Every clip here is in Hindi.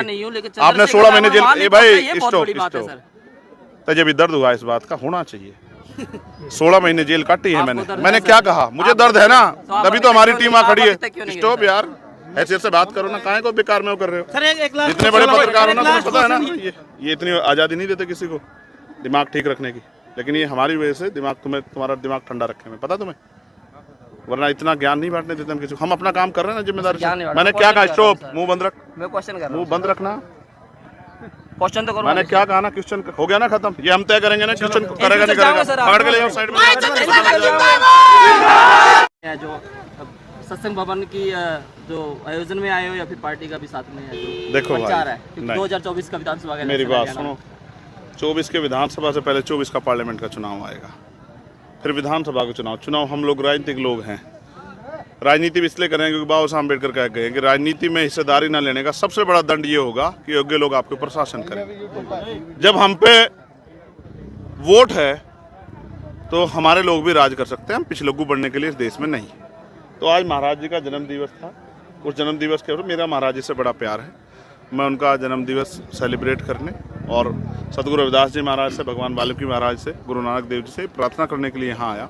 की। नहीं हूं, लेकिन आपने 16 महीने जेल, भाई स्टॉप, तजे भी दर्द हुआ इस बात का, होना चाहिए। 16 महीने जेल काटी है मैंने क्या कहा, मुझे दर्द है ना, तभी तो हमारी टीम वहाँ खड़ी है। स्टॉप यार, ऐसे से बात करो ना, काहे को बेकार में वो कर रहे हो। जितने बड़े पत्रकार हो ना, तुम्हें पता है ना, ये इतनी आज़ादी नहीं देते किसी को दिमाग ठीक रखने की, लेकिन ये हमारी वजह से दिमाग, तुम्हारा दिमाग ठंडा रखे में, पता तुम्हें, वरना इतना ज्ञान नहीं बांटने देते हम किसी को। हम अपना काम कर रहे हैं ना जिम्मेदारी से। मैंने क्या कहा, स्टॉप, मुंह बंद रख, मुंह बंद रखना। क्वेश्चन तो करो। मैंने क्या कहा ना, क्वेश्चन हो गया ना खत्म, ये हम तय करेंगे ना, क्वेश्चन करेगा नहीं करेगा, पकड़ के ले जाओ साइड में। जो सत्संग भवन की जो आयोजन में आए हो या फिर पार्टी का भी साथ में है, देखो प्रचार है 2024 का विधानसभा का, मेरी बात सुनो, 24 के विधानसभा से पहले 24 का पार्लियामेंट का चुनाव आएगा, फिर विधानसभा का चुनाव। हम लोग राजनीतिक लोग हैं, राजनीति भी इसलिए करेंगे क्योंकि बाबा साहब अम्बेडकर कह गए कि राजनीति में हिस्सेदारी न लेने का सबसे बड़ा दंड ये होगा कि योग्य लोग आपके ऊपर शासन करें। जब हम पे वोट है तो हमारे लोग भी राज कर सकते हैं, हम पिछलग्गू बढ़ने के लिए इस देश में नहीं। तो आज महाराज जी का जन्म दिवस था, उस जन्म दिवस के ऊपर मेरा महाराज जी से बड़ा प्यार है, मैं उनका जन्म दिवस सेलिब्रेट करने और सतगुरु रविदास जी महाराज से, भगवान वाल्मीकि महाराज से, गुरु नानक देव जी से प्रार्थना करने के लिए यहाँ आया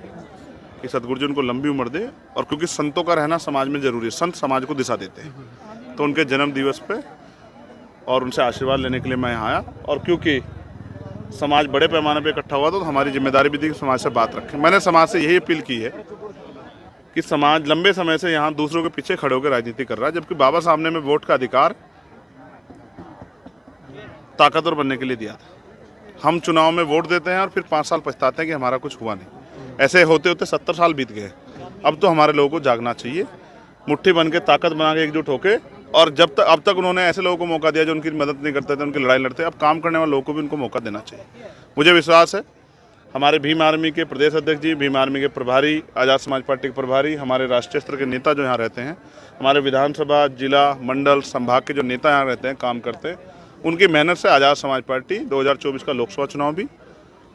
कि सतगुरु जी उनको लंबी उम्र दे, और क्योंकि संतों का रहना समाज में जरूरी है, संत समाज को दिशा देते हैं, तो उनके जन्म दिवस पे और उनसे आशीर्वाद लेने के लिए मैं यहाँ आया। और क्योंकि समाज बड़े पैमाने पे इकट्ठा हुआ तो हमारी जिम्मेदारी भी थी कि समाज से बात रखें। मैंने समाज से यही अपील की है कि समाज लंबे समय से यहाँ दूसरों के पीछे खड़े होकर राजनीति कर रहा है, जबकि बाबा साहब ने हमें वोट का अधिकार ताकतवर बनने के लिए दिया था। हम चुनाव में वोट देते हैं और फिर 5 साल पछताते हैं कि हमारा कुछ हुआ नहीं। ऐसे होते होते 70 साल बीत गए। अब तो हमारे लोगों को जागना चाहिए, मुट्ठी बन के, ताकत बना के, एकजुट होके। और अब तक उन्होंने ऐसे लोगों को मौका दिया जो उनकी मदद नहीं करते थे, उनकी लड़ाई लड़ते, अब काम करने वाले लोगों को भी उनको मौका देना चाहिए। मुझे विश्वास है हमारे भीम आर्मी के प्रदेश अध्यक्ष जी, भीम आर्मी के प्रभारी, आज़ाद समाज पार्टी के प्रभारी, हमारे राष्ट्रीय स्तर के नेता जो यहाँ रहते हैं, हमारे विधानसभा, जिला, मंडल, संभाग के जो नेता यहाँ रहते हैं, काम करते हैं, उनकी मेहनत से आज़ाद समाज पार्टी 2024 का लोकसभा चुनाव भी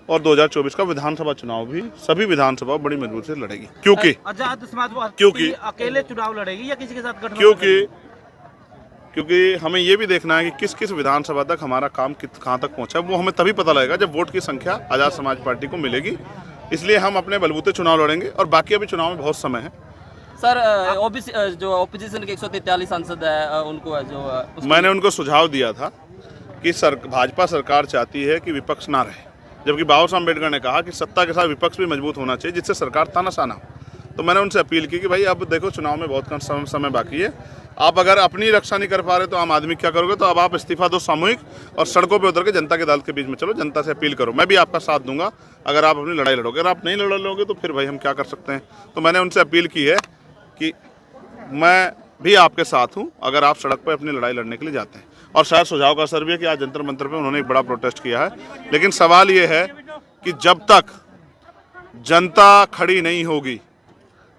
और 2024 का विधानसभा चुनाव भी, सभी विधानसभा बड़ी मजबूती से लड़ेगी। क्योंकि आजाद समाज क्योंकि अकेले चुनाव लड़ेगी या किसी के साथ गठबंधन? क्योंकि हमें ये भी देखना है कि किस किस विधानसभा तक हमारा काम कहाँ तक पहुँचा है। वो हमें तभी पता लगेगा जब वोट की संख्या आज़ाद समाज पार्टी को मिलेगी। इसलिए हम अपने बलबूते चुनाव लड़ेंगे और बाकी अभी चुनाव में बहुत समय है। सर, ओबीसी जो ऑपोजिशन के 143 सांसद है, उनको जो मैंने उनको सुझाव दिया था कि भाजपा सरकार चाहती है कि विपक्ष ना रहे, जबकि बाबा साहब अम्बेडकर ने कहा कि सत्ता के साथ विपक्ष भी मजबूत होना चाहिए जिससे सरकार तानाशाना हो। तो मैंने उनसे अपील की कि भाई अब देखो चुनाव में बहुत कम समय बाकी है, आप अगर अपनी रक्षा नहीं कर पा रहे तो आम आदमी क्या करोगे, तो अब आप इस्तीफा दो सामूहिक और सड़कों पे उतर के जनता के अदालत के बीच में चलो, जनता से अपील करो, मैं भी आपका साथ दूंगा अगर आप अपनी लड़ाई लड़ोगे। अगर आप नहीं लड़ लोगे तो फिर भाई हम क्या कर सकते हैं। तो मैंने उनसे अपील की है कि मैं भी आपके साथ हूँ अगर आप सड़क पर अपनी लड़ाई लड़ने के लिए जाते हैं। और शायद सुझाव का असर भी है कि आज जंतर मंतर पे उन्होंने एक बड़ा प्रोटेस्ट किया है, लेकिन सवाल ये है कि जब तक जनता खड़ी नहीं होगी,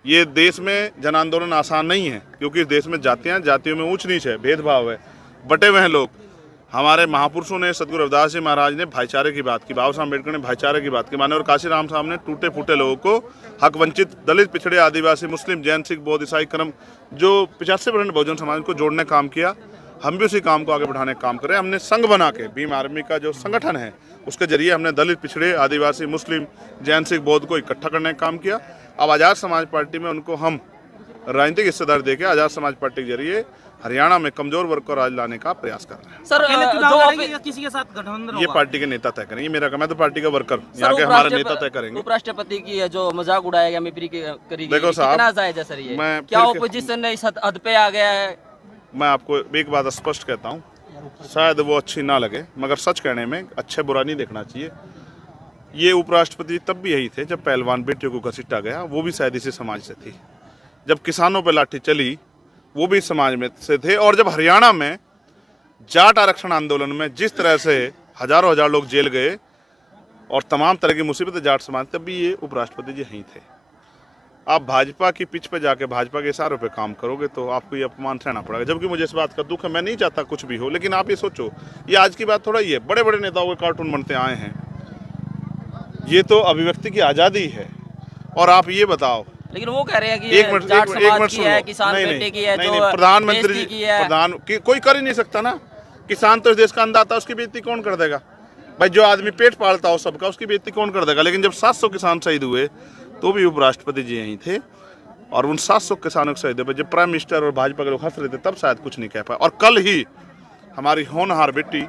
ये देश में जन आंदोलन आसान नहीं है, क्योंकि इस देश में जातियों में ऊंच नीच है, भेदभाव है, बटे हुए हैं लोग। हमारे महापुरुषों ने, सतगुरु रविदास जी महाराज ने भाईचारे की बात की, बाबा साहब अम्बेडकर ने भाईचारे की बात की, माननीय काशीराम साहब ने टूटे फूटे लोगों को, हक वंचित, दलित, पिछड़े, आदिवासी, मुस्लिम, जैन, सिख, बौद्ध, ईसाई, कर्म, जो 85% बहुजन समाज को जोड़ने काम किया। हम भी उसी काम को आगे बढ़ाने का काम करें। हमने संघ बना के, भीम आर्मी का जो संगठन है उसके जरिए हमने दलित, पिछड़े, आदिवासी, मुस्लिम, जैन, सिख, बौद्ध को इकट्ठा करने का काम किया। अब आज़ाद समाज पार्टी में उनको हम राजनीतिक हिस्सेदार देके आज़ाद समाज पार्टी के जरिए हरियाणा में कमजोर वर्ग को राज लाने का प्रयास कर रहे हैं। सर, किसी के साथ गठबंधन ये पार्टी के नेता तय करेंगे, मेरा मैं तो पार्टी का वर्कर, यहाँ के हमारे नेता तय करेंगे। उपराष्ट्रपति की जो मजाक उड़ाया गया, मिपरी करी, देखो साहब, सर ये क्या ओपोजिशन इस हद पे आ गया है? मैं आपको एक बात स्पष्ट कहता हूँ, शायद वो अच्छी ना लगे, मगर सच कहने में अच्छे बुरा नहीं देखना चाहिए। ये उपराष्ट्रपति तब भी यही थे जब पहलवान बेटियों को घसीटा गया, वो भी शायद इसी समाज से थी। जब किसानों पर लाठी चली, वो भी समाज में से थे। और जब हरियाणा में जाट आरक्षण आंदोलन में जिस तरह से हजारों लोग जेल गए और तमाम तरह की मुसीबतें जाट समाज, तब भी ये उपराष्ट्रपति जी यहीं थे। आप भाजपा की पिच पे जाके भाजपा के इशारों पे काम करोगे तो आपको ये अपमान सहना पड़ेगा, जबकि मुझे इस बात का दुख है। मैं नहीं चाहता कुछ भी हो, लेकिन आप ये सोचो, ये आज की बात थोड़ा ही है, बड़े बड़े नेताओं के कार्टून बनते आए हैं, ये तो अभिव्यक्ति की आज़ादी है। और आप ये बताओ, लेकिन वो कह रहे हैं कि एक मिनट की है, किसान बेटे की है, प्रधानमंत्री की कोई कर ही नहीं सकता ना। किसान तो इस देश का अन्नदाता, उसकी बेइज्जती कौन कर देगा भाई? जो आदमी पेट पालता हो सबका, उसकी बेइज्जती कौन कर देगा? लेकिन जब 700 किसान शहीद हुए तो भी उपराष्ट्रपति जी यहीं थे, और उन 700 किसानों के शहीद हुए जब प्राइम मिनिस्टर और भाजपा के लोग हंस रहे थे तब शायद कुछ नहीं कह पाए। और कल ही हमारी होनहार बेटी,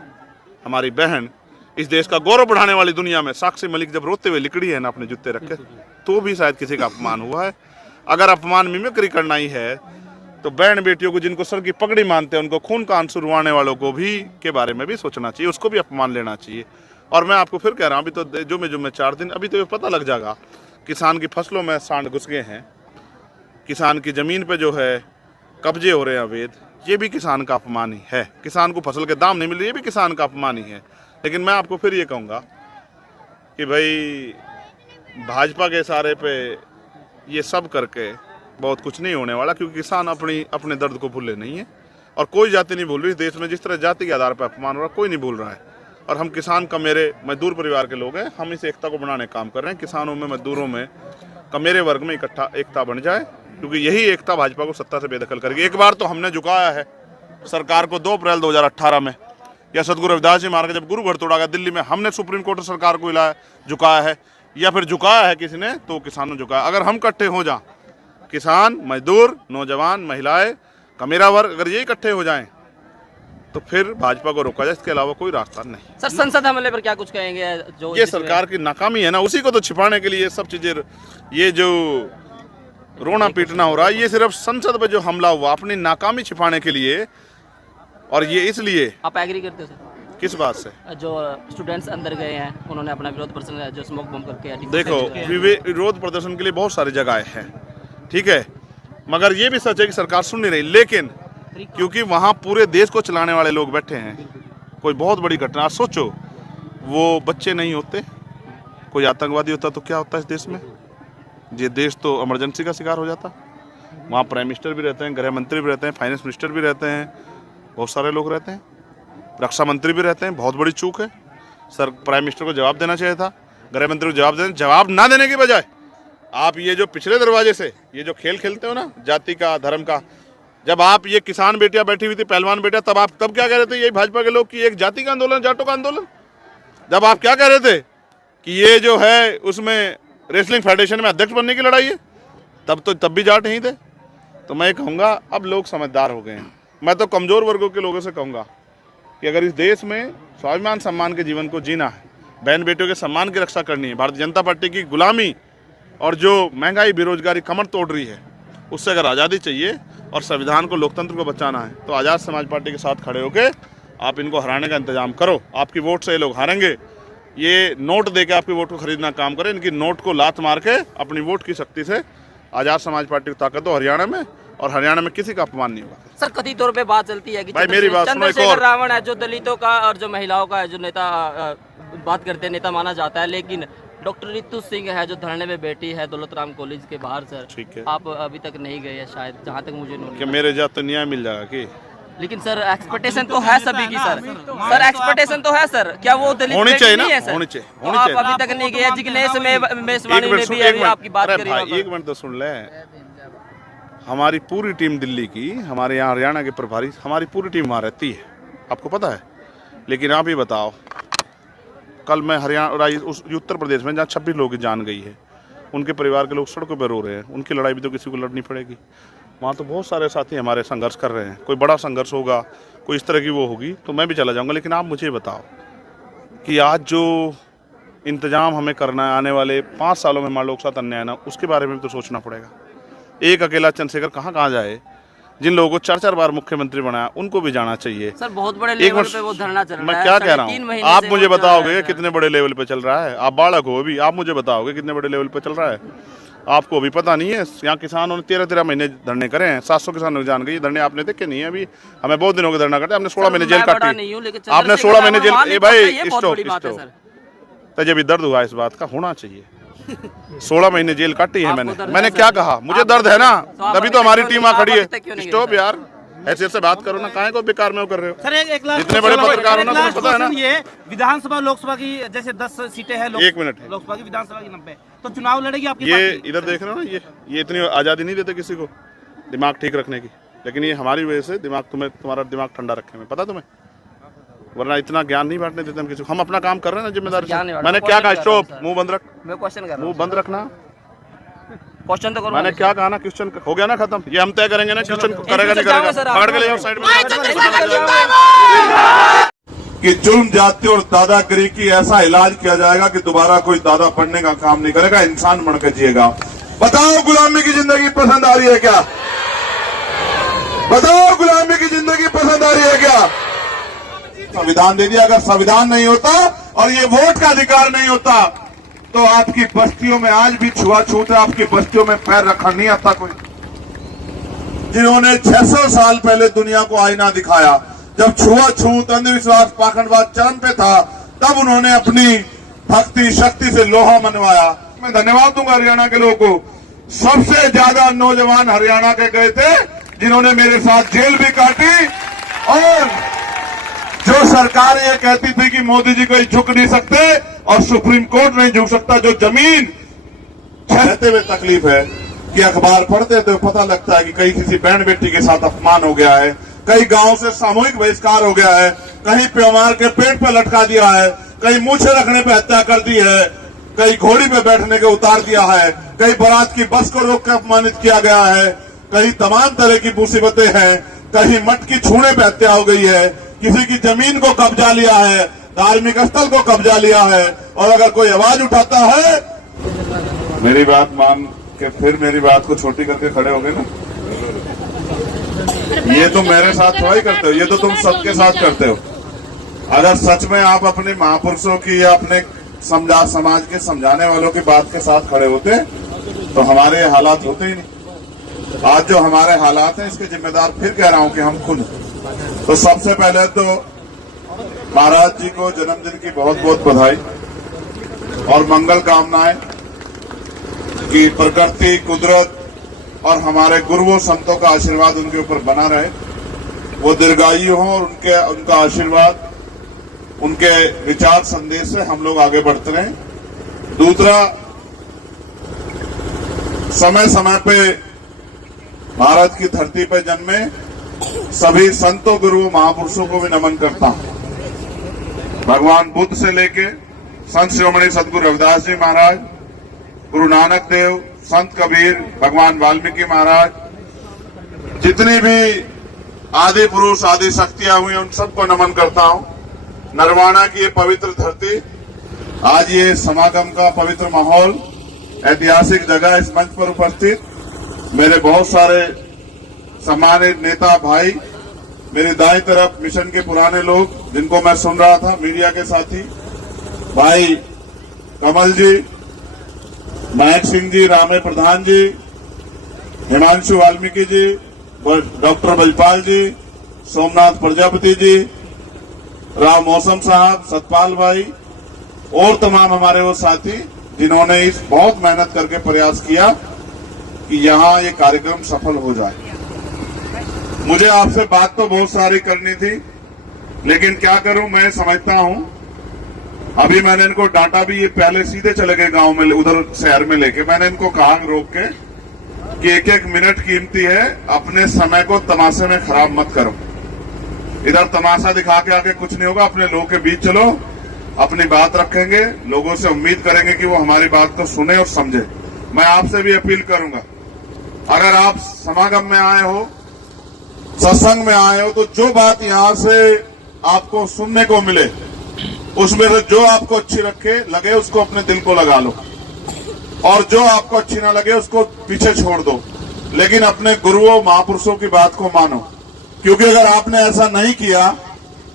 हमारी बहन, इस देश का गौरव बढ़ाने वाली दुनिया में साक्षी मलिक जब रोते हुए लिकड़ी है ना अपने जूते रख के, तो भी शायद किसी का अपमान हुआ है। अगर अपमान मिमिक्री करना ही है तो बहन बेटियों को जिनको सर की पगड़ी मानते हैं, उनको खून का आंसू रुआने वालों को भी के बारे में भी सोचना चाहिए, उसको भी अपमान लेना चाहिए। और मैं आपको फिर कह रहा हूँ, अभी तो जो मैं 4 दिन, अभी तो ये पता लग जाएगा किसान की फसलों में सांड घुस गए हैं, किसान की ज़मीन पे जो है कब्जे हो रहे हैं अवैध, ये भी किसान का अपमान ही है। किसान को फसल के दाम नहीं मिल रहे, ये भी किसान का अपमान ही है। लेकिन मैं आपको फिर ये कहूँगा कि भाई भाजपा के इशारे पे ये सब करके बहुत कुछ नहीं होने वाला, क्योंकि किसान अपने दर्द को भूले नहीं है, और कोई जाति नहीं भूल रही। इस देश में जिस तरह जाति के आधार पर अपमान हो रहा है, कोई नहीं भूल रहा है। और हम किसान कमेरे मजदूर परिवार के लोग हैं, हम इस एकता को बनाने का काम कर रहे हैं। किसानों में, मजदूरों में, कमेरे वर्ग में इकट्ठा एकता बन जाए, क्योंकि यही एकता भाजपा को सत्ता से बेदखल करेगी। एक बार तो हमने झुकाया है सरकार को 2 अप्रैल 2018 में, या सदगुरु रविदास जी मार के जब गुरु घर तोड़ा गया दिल्ली में, हमने सुप्रीम कोर्ट सरकार को हिलाया, झुकाया है, या फिर झुकाया है किसी ने, तो किसानों झुकाया। अगर हम इकट्ठे हो जाएं, किसान, मजदूर, नौजवान, महिलाएं, कमेरा वर्ग, अगर ये इकट्ठे हो जाएं तो फिर भाजपा को रोका जाए, इसके अलावा कोई रास्ता नहीं। सर, संसद हमले पर क्या कुछ कहेंगे? जो ये सरकार की नाकामी है ना, उसी को तो छिपाने के लिए ये सब चीजें, ये जो रोना पीटना हो रहा है, ये सिर्फ संसद पे जो हमला हुआ अपनी नाकामी छिपाने के लिए। और ये इसलिए, आप एग्री करते हो सर किस बात से? जो स्टूडेंट्स अंदर गए हैं, उन्होंने अपना विरोध प्रदर्शन जो स्मोक बम करके, देखो, विरोध प्रदर्शन के लिए बहुत सारी जगह हैं, ठीक है, मगर ये भी सच है कि सरकार सुन नहीं रही। लेकिन क्योंकि वहाँ पूरे देश को चलाने वाले लोग बैठे हैं, कोई बहुत बड़ी घटना सोचो, वो बच्चे नहीं होते, कोई आतंकवादी होता तो क्या होता इस देश में? ये देश तो इमरजेंसी का शिकार हो जाता। वहाँ प्राइम मिनिस्टर भी रहते हैं, गृह मंत्री भी रहते हैं, फाइनेंस मिनिस्टर भी रहते हैं, बहुत सारे लोग रहते हैं, रक्षा मंत्री भी रहते हैं। बहुत बड़ी चूक है। सर, प्राइम मिनिस्टर को जवाब देना चाहिए था, गृह मंत्री को जवाब ना देने की बजाय आप ये जो पिछले दरवाजे से ये जो खेल खेलते हो ना, जाति का, धर्म का, जब आप ये किसान बेटियां बैठी हुई थी, पहलवान बेटियां, तब क्या कह रहे थे यही भाजपा के लोग कि एक जाति का आंदोलन, जाटों का आंदोलन? जब आप क्या कह रहे थे कि ये जो है उसमें रेसलिंग फेडरेशन में अध्यक्ष बनने की लड़ाई है, तब भी जाट ही थे। तो मैं कहूँगा अब लोग समझदार हो गए हैं। मैं तो कमज़ोर वर्गों के लोगों से कहूँगा कि अगर इस देश में स्वाभिमान सम्मान के जीवन को जीना है, बहन बेटियों के सम्मान की रक्षा करनी है, भारतीय जनता पार्टी की गुलामी और जो महंगाई, बेरोजगारी कमर तोड़ रही है, उससे अगर आज़ादी चाहिए और संविधान को, लोकतंत्र को बचाना है, तो आज़ाद समाज पार्टी के साथ खड़े होकर आप इनको हराने का इंतजाम करो। आपकी वोट से ये लोग हारेंगे। ये नोट दे के आपकी वोट को खरीदना काम करें, इनकी नोट को लात मार के अपनी वोट की शक्ति से आज़ाद समाज पार्टी को ताकत दो हरियाणा में, और हरियाणा में किसी का अपमान नहीं होगा। सर, कथित तौर पे बात चलती है कि भाई मेरी बात सुनो, एक और रावण है जो दलितों का और जो महिलाओं का जो नेता बात करते हैं, नेता माना जाता है, लेकिन डॉक्टर रितु सिंह है जो धरने में बैठी है दौलत राम कॉलेज के बाहर। सर, ठीक है, आप अभी तक नहीं गए हैं शायद, जहाँ तक मुझे कि मेरे जात तो न्याय मिल जाएगा कि? लेकिन सर, एक्सपेक्टेशन तो है सभी की सर। सर, एक्सपेक्टेशन तो है सर, क्या वो दलित होनी चाहिए ना? होनी चाहिए। आप अभी तक नहीं गए, जिग्नेश मेवानी ने भी अभी आपकी बात करी। एक मिनट तो सुन ले। हमारी पूरी टीम दिल्ली की, हमारे यहाँ हरियाणा के प्रभारी, हमारी पूरी टीम वहाँ रहती है, आपको पता है। लेकिन आप ही बताओ, कल मैं हरियाणा, उस उत्तर प्रदेश में जहाँ 26 लोगों की जान गई है, उनके परिवार के लोग सड़कों पर रो रहे हैं। उनकी लड़ाई भी तो किसी को लड़नी पड़ेगी। वहाँ तो बहुत सारे साथी हमारे संघर्ष कर रहे हैं। कोई बड़ा संघर्ष होगा, कोई इस तरह की वो होगी तो मैं भी चला जाऊँगा। लेकिन आप मुझे बताओ कि आज जो इंतजाम हमें करना है आने वाले 5 सालों में हमारे लोग साथ अन्याय ना, उसके बारे में भी तो सोचना पड़ेगा। एक अकेला चंद्रशेखर कहाँ जाए? जिन लोगों को 4-4 बार मुख्यमंत्री बनाया, उनको भी जाना चाहिए। सर, बहुत बड़े लेवल पे वो धरना चल रहा है। मैं क्या कह रहा हूँ, आप मुझे बताओगे कितने बड़े लेवल पे चल रहा है? आप बालक हो अभी, आप मुझे बताओगे कितने बड़े लेवल पे चल रहा है? आपको अभी पता नहीं है। यहाँ किसानों ने 13-13 महीने धरने करे हैं। 700 किसानों की जान गई। धरने आपने देखे नहीं है? अभी हमें बहुत दिनों के धरना करते, हमने 16 महीने जेल काटी। आपने 16 महीने जेल, भाई स्टॉप, तो जब दर्द हुआ इस बात का, होना चाहिए। 16 महीने जेल काटी है मैंने क्या कहा? मुझे दर्द है ना, तभी तो हमारी टीम वहाँ खड़ी है। स्टॉप यार, ऐसे से बात करो ना, काहे को बेकार में कर रहे हो? सर, एक जितने बड़े पत्रकार हो ना, तुम्हें पता है ना, ये विधानसभा लोकसभा की जैसे 10 सीटें हैं, 1 मिनट है, लोकसभा की, विधानसभा की 90, तो चुनाव लड़ेगी आपकी ये पार्टी? इधर देख रहे हो ना, ये इतनी आज़ादी नहीं देते किसी को दिमाग ठीक रखने की। लेकिन ये हमारी वजह से दिमाग, तुम्हारा दिमाग ठंडा रखे में, पता तुम्हें? वरना इतना ज्ञान नहीं बांटने देते हम किसी को। हम अपना काम कर रहे हैं ना जिम्मेदारी ज्ञान नहीं से। बांटना। मैंने क्या कहा? क्वेश्चन कर रहा हूँ स्टॉप, सर। मुंह बंद रख, मैं क्वेश्चन कर रहा मुंह हूँ, बंद रखना। क्वेश्चन तो करो। मैंने क्या कहा ना, क्वेश्चन हो गया ना खत्म। ये हम तय करेंगे ना क्वेश्चन करेगा नहीं जाओगे करेगा। सर आप। पकड़ के ले जाओ साइड में। कि जुल्म जाति और दादागिरी की ऐसा इलाज किया जाएगा कि दोबारा कोई दादा बनने का काम नहीं करेगा, इंसान बन के जिएगा। बताओ गुलामी की जिंदगी पसंद आ रही है क्या? बताओ गुलामी की जिंदगी पसंद आ रही है क्या? संविधान दे दिया। अगर संविधान नहीं होता और ये वोट का अधिकार नहीं होता तो आपकी बस्तियों में आज भी छुआछूत है, आपकी बस्तियों में पैर रखा नहीं आता कोई। जिन्होंने 600 साल पहले दुनिया को आईना दिखाया, जब छुआछूत, अंधविश्वास, पाखंडवाद चरम पे था, तब उन्होंने अपनी भक्ति शक्ति से लोहा मनवाया। मैं धन्यवाद दूंगा हरियाणा के लोगों को। सबसे ज्यादा नौजवान हरियाणा के गए थे जिन्होंने मेरे साथ जेल भी काटी। और जो सरकार ये कहती थी कि मोदी जी कोई झुक नहीं सकते और सुप्रीम कोर्ट नहीं झुक सकता, जो जमीन छहते हुए तकलीफ है कि अखबार पढ़ते तो पता लगता है कि कहीं किसी बहन बेटी के साथ अपमान हो गया है, कहीं गांव से सामूहिक बहिष्कार हो गया है, कहीं प्योमार के पेट पे लटका दिया है, कहीं मूछे रखने पे हत्या कर दी है, कहीं घोड़ी पे बैठने के उतार दिया है, कहीं बारात की बस को रोक कर अपमानित किया गया है, कहीं तमाम तरह की मुसीबतें हैं, कहीं मठ की छूने पे हत्या हो गई है, किसी की जमीन को कब्जा लिया है, धार्मिक स्थल को कब्जा लिया है। और अगर कोई आवाज उठाता है, मेरी बात मान के फिर मेरी बात को छोटी करके खड़े हो गए ना, ये तो मेरे साथ थोड़ा ही करते हो, ये तो तुम सबके साथ करते हो। अगर सच में आप अपने महापुरुषों की या अपने समाज के समझाने वालों की बात के साथ खड़े होते तो हमारे ये हालात होते ही नहीं। आज जो हमारे हालात हैं इसके जिम्मेदार फिर कह रहा हूं कि हम खुद। तो सबसे पहले तो महाराज जी को जन्मदिन की बहुत बहुत बधाई और मंगल कामनाएं कि प्रकृति, कुदरत और हमारे गुरुओं संतों का आशीर्वाद उनके ऊपर बना रहे, वो दीर्घायु हों और उनका आशीर्वाद, उनके विचार संदेश से हम लोग आगे बढ़ते रहें। दूसरा, समय समय पे भारत की धरती पर जन्मे सभी संतों, गुरुओं, महापुरुषों को भी नमन करता हूं। भगवान बुद्ध से लेके संत शिरोमणि सदगुरु रविदास जी महाराज, गुरु नानक देव, संत कबीर, भगवान वाल्मीकि महाराज, जितनी भी आदि पुरुष, आदि शक्तियां हुई उन सबको नमन करता हूं। नरवाना की ये पवित्र धरती, आज ये समागम का पवित्र माहौल, ऐतिहासिक जगह, इस मंच पर उपस्थित मेरे बहुत सारे सम्मानित नेता भाई, मेरी दाईं तरफ मिशन के पुराने लोग जिनको मैं सुन रहा था, मीडिया के साथी भाई कमल जी, महक सिंह जी, रामे प्रधान जी, हिमांशु वाल्मीकि जी, डॉक्टर बजपाल जी, सोमनाथ प्रजापति जी, राव मौसम साहब, सतपाल भाई और तमाम हमारे वो साथी जिन्होंने इस बहुत मेहनत करके प्रयास किया कि यहाँ ये कार्यक्रम सफल हो जाए। मुझे आपसे बात तो बहुत सारी करनी थी, लेकिन क्या करूं, मैं समझता हूं अभी मैंने इनको डांटा भी, ये पहले सीधे चले गए गांव में, उधर शहर में लेके। मैंने इनको कहा रोक के कि एक एक मिनट कीमती है, अपने समय को तमाशे में खराब मत करो। इधर तमाशा दिखा के आके कुछ नहीं होगा, अपने लोगों के बीच चलो, अपनी बात रखेंगे, लोगों से उम्मीद करेंगे कि वो हमारी बात को सुने और समझे। मैं आपसे भी अपील करूंगा, अगर आप समागम में आए हो, सत्संग में आए हो, तो जो बात यहां से आपको सुनने को मिले उसमें से जो आपको अच्छी लगे उसको अपने दिल को लगा लो, और जो आपको अच्छी ना लगे उसको पीछे छोड़ दो, लेकिन अपने गुरुओं, महापुरुषों की बात को मानो। क्योंकि अगर आपने ऐसा नहीं किया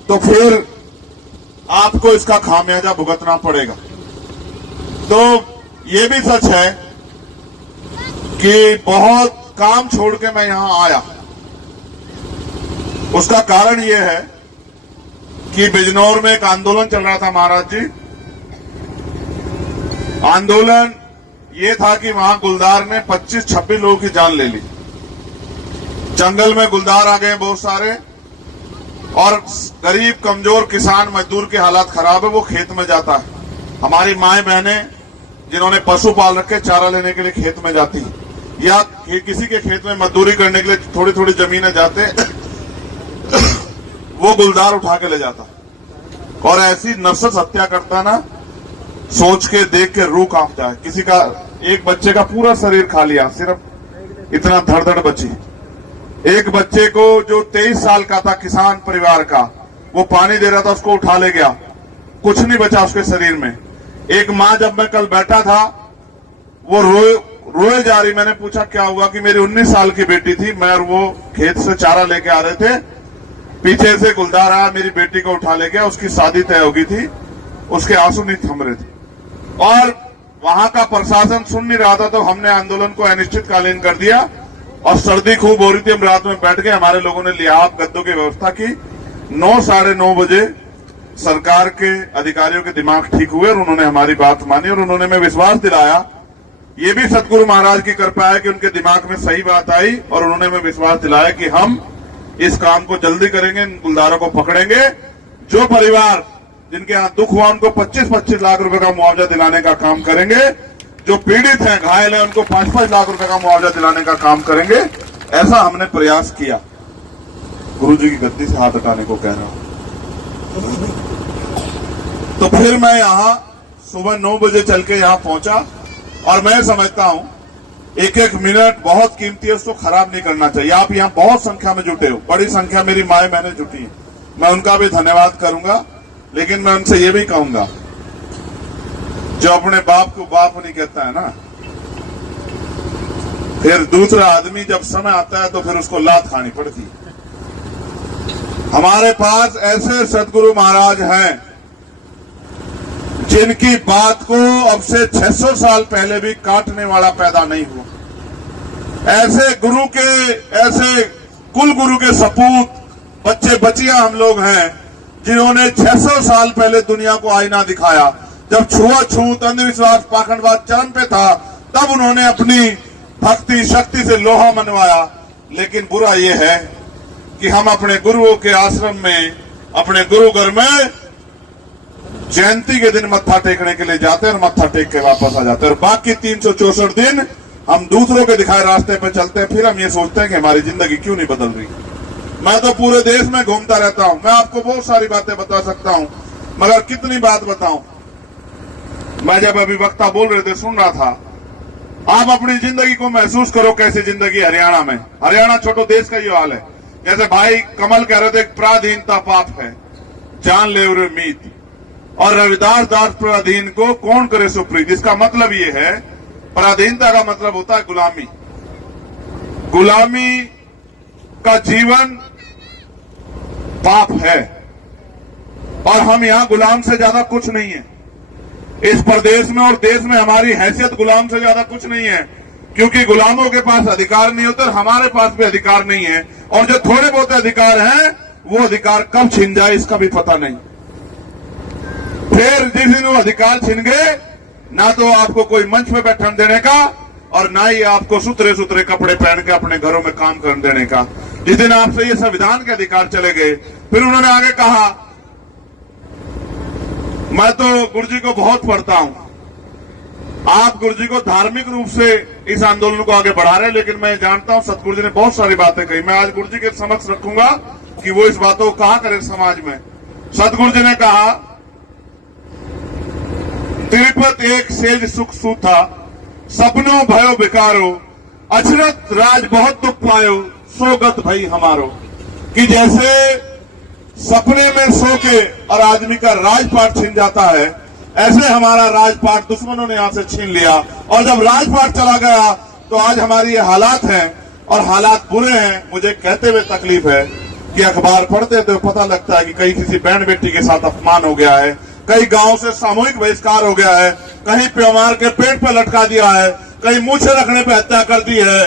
तो फिर आपको इसका खामियाजा भुगतना पड़ेगा। तो ये भी सच है कि बहुत काम छोड़ के मैं यहां आया। उसका कारण यह है कि बिजनौर में एक आंदोलन चल रहा था महाराज जी। आंदोलन ये था कि वहां गुलदार ने 25-26 लोगों की जान ले ली। जंगल में गुलदार आ गए बहुत सारे, और गरीब, कमजोर किसान, मजदूर के हालात खराब है, वो खेत में जाता है। हमारी माएं बहनें जिन्होंने पशु पाल रखे, चारा लेने के लिए खेत में जाती है, या किसी के खेत में मजदूरी करने के लिए थोड़ी थोड़ी जमीनें जाते वो गुलदार उठा के ले जाता। और ऐसी नर्सस हत्या करता ना, सोच के देख के रूह कांप जाए। किसी का एक बच्चे का पूरा शरीर खा लिया, सिर्फ इतना धड़ बची। एक बच्चे को जो 23 साल का था, किसान परिवार का, वो पानी दे रहा था, उसको उठा ले गया, कुछ नहीं बचा उसके शरीर में। एक माँ, जब मैं कल बैठा था, वो रोए जा रही। मैंने पूछा क्या हुआ, कि मेरी 19 साल की बेटी थी, मैं और वो खेत से चारा लेके आ रहे थे, पीछे से गुलदार आया, मेरी बेटी को उठा ले गया, उसकी शादी तय हो गई थी, उसके आंसू नहीं थम रहे थे। और वहां का प्रशासन सुन नहीं रहा था, तो हमने आंदोलन को अनिश्चितकालीन कर दिया और सर्दी खूब हो रही थी, हम रात में बैठ गए। हमारे लोगों ने लिहाफ गद्दों की व्यवस्था की। 9 साढ़े 9 बजे सरकार के अधिकारियों के दिमाग ठीक हुए और उन्होंने हमारी बात मानी और उन्होंने हमें विश्वास दिलाया। ये भी सतगुरु महाराज की कृपा है कि उनके दिमाग में सही बात आई और उन्होंने हमें विश्वास दिलाया कि हम इस काम को जल्दी करेंगे, इन गुलदारों को पकड़ेंगे। जो परिवार जिनके यहाँ दुख हुआ, उनको 25-25 लाख रुपए का मुआवजा दिलाने का काम करेंगे। जो पीड़ित हैं, घायल हैं, उनको 5-5 लाख रुपए का मुआवजा दिलाने का काम करेंगे। ऐसा हमने प्रयास किया। गुरुजी की गद्दी से हाथ हटाने को कह रहा हूं। तो फिर मैं यहां सुबह 9 बजे चल के यहां पहुंचा और मैं समझता हूं एक एक मिनट बहुत कीमती है, उसको खराब नहीं करना चाहिए। आप यहां बहुत संख्या में जुटे हो, बड़ी संख्या मेरी माए बहनें जुटी हैं, मैं उनका भी धन्यवाद करूंगा। लेकिन मैं उनसे ये भी कहूंगा, जो अपने बाप को बाप नहीं कहता है ना, फिर दूसरा आदमी जब समय आता है तो फिर उसको लात खानी पड़ती है। हमारे पास ऐसे सदगुरु महाराज हैं जिनकी बात को अब से 600 साल पहले भी काटने वाला पैदा नहीं हुआ। ऐसे गुरु के, ऐसे कुल गुरु के सपूत बच्चे बच्चियां हम लोग हैं जिन्होंने 600 साल पहले दुनिया को आईना दिखाया। जब छुआछूत, अंधविश्वास, पाखंडवाद चरम पे था, तब उन्होंने अपनी भक्ति शक्ति से लोहा मनवाया। लेकिन बुरा यह है कि हम अपने गुरुओं के आश्रम में, अपने गुरु घर में जयंती के दिन मत्था टेकने के लिए जाते हैं और मत्था टेक के वापस आ जाते हैं। और बाकी 364 दिन हम दूसरों के दिखाए रास्ते पे चलते हैं। फिर हम ये सोचते हैं कि हमारी जिंदगी क्यों नहीं बदल रही। मैं तो पूरे देश में घूमता रहता हूं, मैं आपको बहुत सारी बातें बता सकता हूं, मगर कितनी बात बताऊं। मैं जब अभी वक्ता बोल रहे थे, सुन रहा था, आप अपनी जिंदगी को महसूस करो कैसी जिंदगी हरियाणा में। हरियाणा छोटो देश का ये हाल है। जैसे भाई कमल कह रहे थे, पराधीनता पाप है, जान ले उरे मीत। और रविदास दास पराधीन को कौन करे सुप्रीत। इसका मतलब ये है, पराधीनता का मतलब होता है गुलामी। गुलामी का जीवन पाप है और हम यहां गुलाम से ज्यादा कुछ नहीं है। इस प्रदेश में और देश में हमारी हैसियत गुलाम से ज्यादा कुछ नहीं है, क्योंकि गुलामों के पास अधिकार नहीं होते और हमारे पास भी अधिकार नहीं है। और जो थोड़े बहुत अधिकार हैं, वो अधिकार कब छिन जाए इसका भी पता नहीं। फिर जिस दिन वो अधिकार छिन गए, ना तो आपको कोई मंच पे बैठन देने का और ना ही आपको सुथरे सुथरे कपड़े पहन के अपने घरों में काम करने देने का। जिस दिन आपसे ये संविधान के अधिकार चले गए, फिर उन्होंने आगे कहा, मैं तो गुरुजी को बहुत पढ़ता हूं, आप गुरुजी को धार्मिक रूप से इस आंदोलन को आगे बढ़ा रहे हैं, लेकिन मैं जानता हूं सतगुरु जी ने बहुत सारी बातें कही। मैं आज गुरुजी के समक्ष रखूंगा कि वो इस बातों को कहा करें समाज में। सतगुरु जी ने कहा, तिरुपत एक सेज सुख सूथा, सपनों भयो बिकारो, अचरत राज बहुत दुख पायो, सोगत भई हमारो। कि जैसे सपने में सो के और आदमी का राजपाट छिन जाता है, ऐसे हमारा राजपाट दुश्मनों ने यहां से छीन लिया। और जब राजपाट चला गया तो आज हमारी ये हालात हैं और हालात बुरे हैं। मुझे कहते हुए तकलीफ है कि अखबार पढ़ते तो पता लगता है कि कहीं किसी बहन बेटी के साथ अपमान हो गया है, कई गांव से सामूहिक बहिष्कार हो गया है, कहीं प्योमार के पेट पे लटका दिया है, कहीं मूछे रखने पे हत्या कर दी है,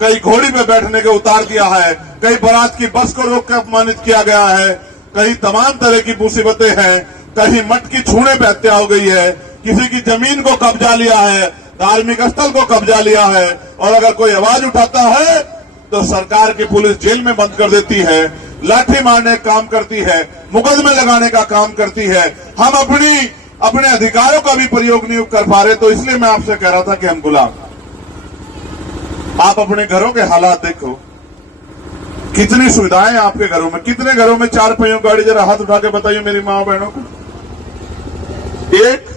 कहीं घोड़ी पे बैठने के उतार दिया है, कहीं बारात की बस को रोक के अपमानित किया गया है, कहीं तमाम तरह की मुसीबतें हैं, कहीं मठ की छूने पे हत्या हो गई है, किसी की जमीन को कब्जा लिया है, धार्मिक स्थल को कब्जा लिया है। और अगर कोई आवाज उठाता है तो सरकार की पुलिस जेल में बंद कर देती है, लाठी मारने का काम करती है, मुकदमे लगाने का काम करती है। हम अपने अधिकारों का भी प्रयोग नहीं कर पा रहे। तो इसलिए मैं आपसे कह रहा था कि हम गुलाम। आप अपने घरों के हालात देखो, कितनी सुविधाएं हैं आपके घरों में, कितने घरों में 4 पहियों गाड़ी, जरा हाथ उठा के बताइए मेरी माँ बहनों को। एक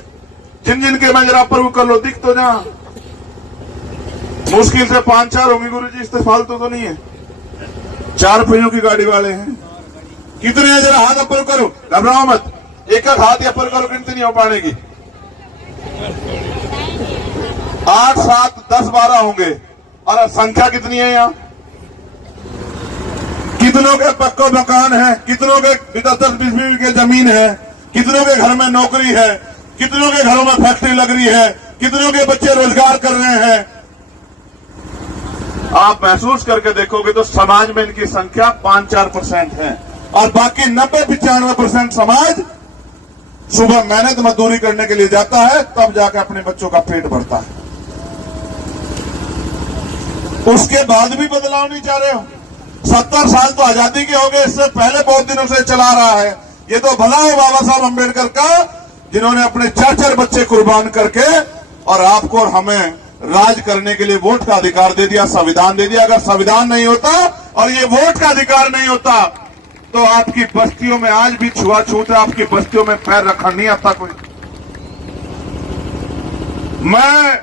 जिन जिन के मैं जरा अप्रूव कर लो, दिख तो जहां मुश्किल से 5-4 होंगी गुरुजी, इससे फालतू तो नहीं है। 4 पहियों की गाड़ी वाले हैं कितने हैं, जरा हाथ अप्रूव करो, घबराओ मत, एक एक हाथ अप्रूव करो, गिनती नहीं हो पाएगी। 8, 7, 10, 12 होंगे। और संख्या कितनी है यहाँ? कितनों के पक्का मकान है, कितनों के 10-10, 20 बीघे की जमीन है, कितनों के घर में नौकरी है, कितनों के घरों में फैक्ट्री लग रही है, कितनों के बच्चे रोजगार कर रहे हैं। आप महसूस करके देखोगे तो समाज में इनकी संख्या 5-4% है और बाकी 90-95% समाज सुबह मेहनत मजदूरी करने के लिए जाता है, तब जाकर अपने बच्चों का पेट भरता है। उसके बाद भी बदलाव नहीं चाह रहे हो। 70 साल तो आजादी के हो गए, इससे पहले बहुत दिनों से चला रहा है। ये तो भला हो बाबा साहब अम्बेडकर का, जिन्होंने अपने 4 बच्चे कुर्बान करके और आपको और हमें राज करने के लिए वोट का अधिकार दे दिया, संविधान दे दिया। अगर संविधान नहीं होता और ये वोट का अधिकार नहीं होता तो आपकी बस्तियों में आज भी छुआछूत है, आपकी बस्तियों में पैर रखा नहीं आता कोई। मैं